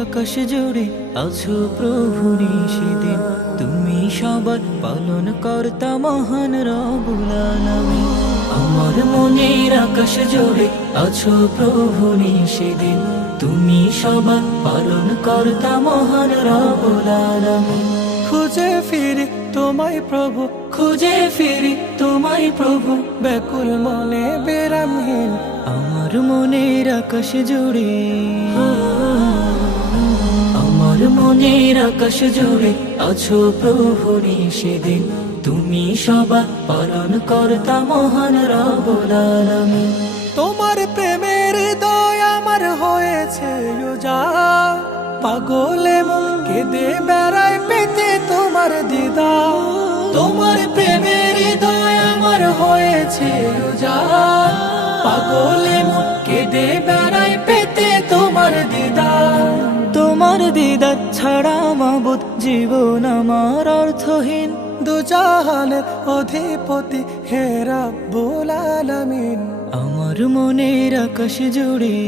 আকাশ জুড়ে আছো প্রভু সেদিন, তুমি সবার পালন কর্তা মহান রব্বুল আলামিন। আমার মনের আকাশ জুড়ে আছো প্রভু সেদিন, তুমি সবার পালন কর্তা মহান রব্বুল আলামিন। খুঁজে ফিরি তোমায় প্রভু, খুঁজে ফিরি তোমায় প্রভু, ব্যাকুল মনে বিরামহীন আমার মনের আকাশ জুড়ে। আমার মনের আকাশ জুড়ে আছো প্রভু সেদিন, তুমি সবার পালন কর্তা মহান রব্বুল আলামিন। তোমার প্রেমের হৃদয় আমার হয়েছে উজাড়, পাগলে মন কেঁদে বেড়ায় পেতে তোমার দিদার। তোমার প্রেমের হৃদয় আমার হয়েছে উজাড়, পাগলে মন কেঁদে বেড়ায় পেতে তোমার দিদার। তোমার দিদার ছাড়া মাবুদ জীবন আমার অর্থহীন, দুজাহানের অধিপতি হে রাব্বুল আলামিন। আমার মনের আকাশ জুড়ে,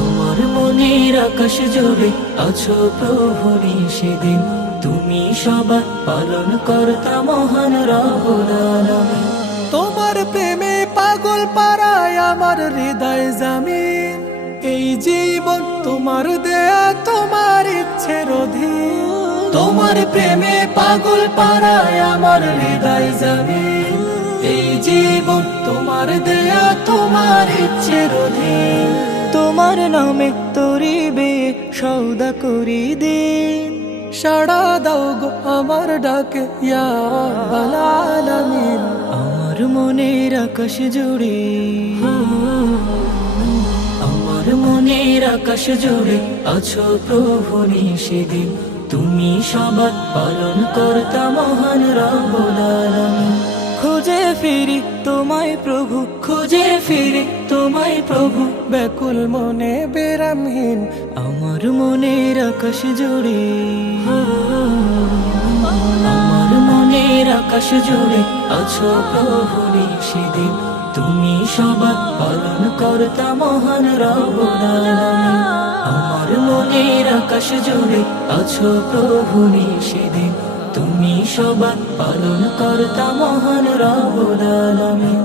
আমার মনের আকাশ জুড়ে আছো প্রভু সেদিন, তুমি সবার পালন কর্তা মহান রব্বুল আলামিন। তোমার প্রেমে পাগল পারায় আমার হৃদয় জামিন, এই জীবন তোমার দেয়া তোমার ইচ্ছের অধীন। তোমার প্রেমে পাগল পারায় আমার হৃদয় জামিন, এই জীবন তোমার দেয়া তোমার ইচ্ছের অধীন। তোমার নামে তরিবে সওদা করি দিন, সাড়া দাও গো আমার ডাকে ইয়া রাব্বাল আলামিন। আমার মনের আকাশ জুড়ে, আমার মনের আকাশ জুড়ে আছো প্রভু সেদিন, তুমি সবার পালন কর্তা মহান রব্বুল আলামিন। খুঁজে ফিরি তোমায় প্রভু, খুঁজে ফিরি তোমায় প্রভু, ব্যাকুল মনে বিরামহীন আমার মনের আকাশ জুড়ে। আমার মনের আকাশ জুড়ে আছো প্রভু সেদিন, তুমি সবার পালন কর্তা মহান রব্বুল আলামিন। আমার মনের আকাশ জুড়ে আছো প্রভু সেদিন, তুমি সবার পালন কর্তা মহান রব্বুল আলামিন।